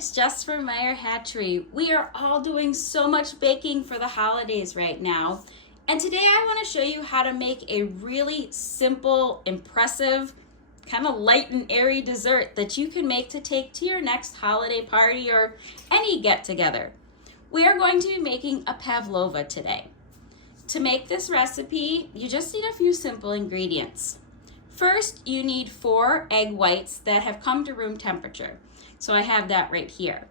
it's Jess from Meyer Hatchery. We are all doing so much baking for the holidays right now. And today I want to show you how to make a really simple, impressive, kind of light and airy dessert that you can make to take to your next holiday party or any get-together. We are going to be making a Pavlova today. To make this recipe, you just need a few simple ingredients. First, you need 4 egg whites that have come to room temperature. So I have that right here.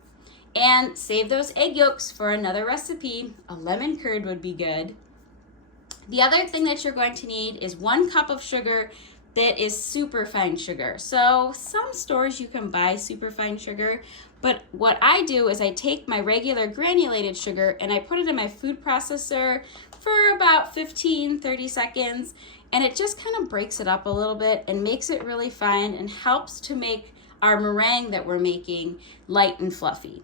And save those egg yolks for another recipe. A lemon curd would be good. The other thing that you're going to need is 1 cup of sugar that is superfine sugar. So some stores you can buy superfine sugar, but what I do is I take my regular granulated sugar and I put it in my food processor for about 15-30 seconds, and it just kind of breaks it up a little bit and makes it really fine and helps to make our meringue that we're making light and fluffy.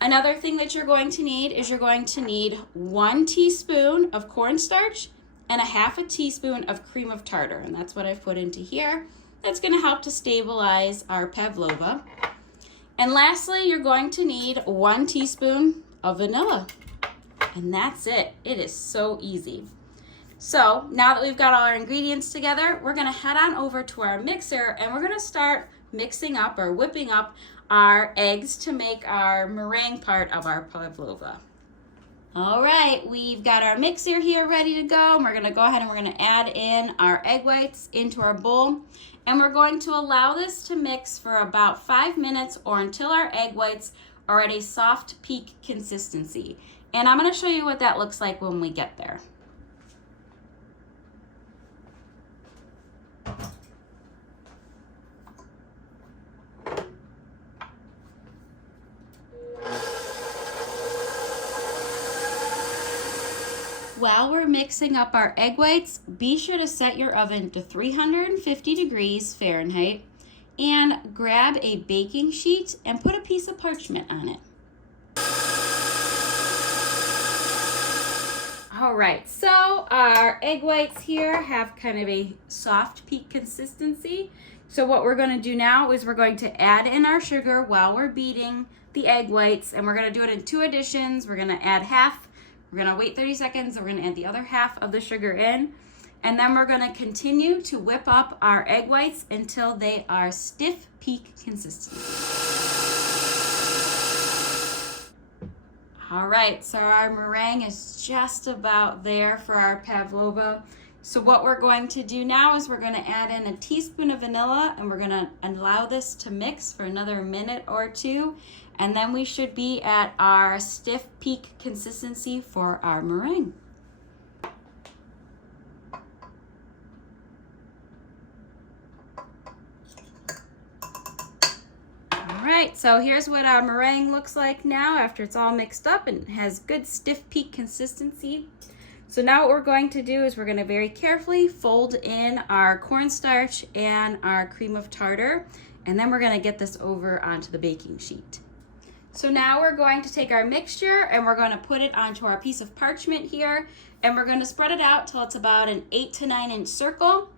Another thing that you're going to need is you're going to need 1 teaspoon of cornstarch and a 1/2 teaspoon of cream of tartar, and that's what I've put into here. That's going to help to stabilize our pavlova. And lastly, you're going to need 1 teaspoon of vanilla, and that's it. It is so easy. So now that we've got all our ingredients together, we're going to head on over to our mixer and we're going to start mixing up or whipping up our eggs to make our meringue part of our pavlova. All right, we've got our mixer here ready to go. And we're going to go ahead and we're going to add in our egg whites into our bowl. And we're going to allow this to mix for about 5 minutes or until our egg whites are at a soft peak consistency. And I'm going to show you what that looks like when we get there. While we're mixing up our egg whites, be sure to set your oven to 350 degrees Fahrenheit and grab a baking sheet and put a piece of parchment on it. All right, so our egg whites here have kind of a soft peak consistency. So what we're going to do now is we're going to add in our sugar while we're beating the egg whites, and we're going to do it in 2 additions. We're going to add half. We're going to wait 30 seconds, we're going to add the other half of the sugar in, and then we're going to continue to whip up our egg whites until they are stiff peak consistency. All right, so our meringue is just about there for our pavlova. So what we're going to do now is we're going to add in a teaspoon of vanilla, and we're going to allow this to mix for another minute or 2. And then we should be at our stiff peak consistency for our meringue. All right, so here's what our meringue looks like now after it's all mixed up and has good stiff peak consistency. So now what we're going to do is we're going to very carefully fold in our cornstarch and our cream of tartar, and then we're going to get this over onto the baking sheet. So now we're going to take our mixture and we're going to put it onto our piece of parchment here, and we're going to spread it out till it's about an 8 to 9 inch circle.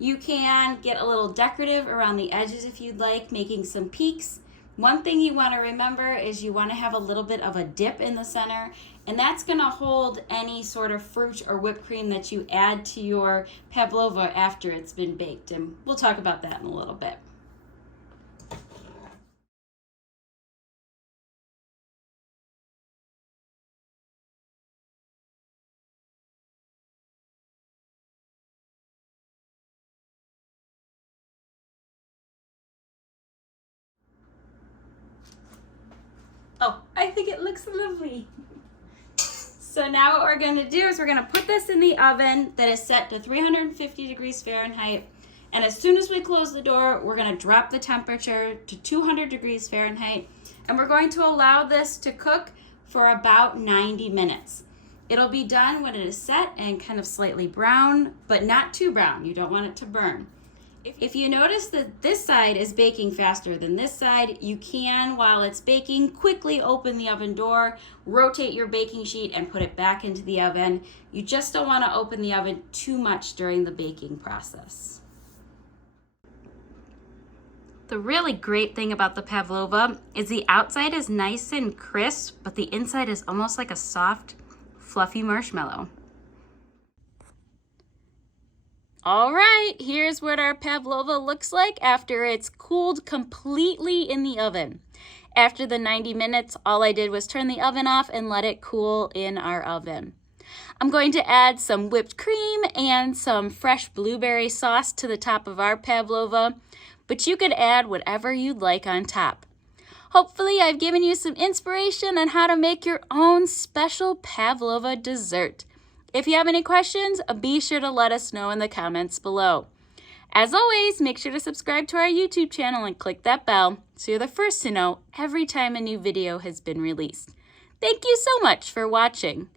You can get a little decorative around the edges if you'd like, making some peaks. One thing you want to remember is you want to have a little bit of a dip in the center, and that's going to hold any sort of fruit or whipped cream that you add to your pavlova after it's been baked, and we'll talk about that in a little bit. Oh, I think it looks lovely. So now what we're going to do is we're going to put this in the oven that is set to 350 degrees Fahrenheit. And as soon as we close the door, we're going to drop the temperature to 200 degrees Fahrenheit. And we're going to allow this to cook for about 90 minutes. It'll be done when it is set and kind of slightly brown, but not too brown. You don't want it to burn. If you notice that this side is baking faster than this side, you can, while it's baking, quickly open the oven door, rotate your baking sheet, and put it back into the oven. You just don't want to open the oven too much during the baking process. The really great thing about the pavlova is the outside is nice and crisp, but the inside is almost like a soft, fluffy marshmallow. All right, here's what our pavlova looks like after it's cooled completely in the oven. After the 90 minutes, all I did was turn the oven off and let it cool in our oven. I'm going to add some whipped cream and some fresh blueberry sauce to the top of our pavlova, but you could add whatever you'd like on top. Hopefully I've given you some inspiration on how to make your own special pavlova dessert. If you have any questions, be sure to let us know in the comments below. As always, make sure to subscribe to our YouTube channel and click that bell so you're the first to know every time a new video has been released. Thank you so much for watching.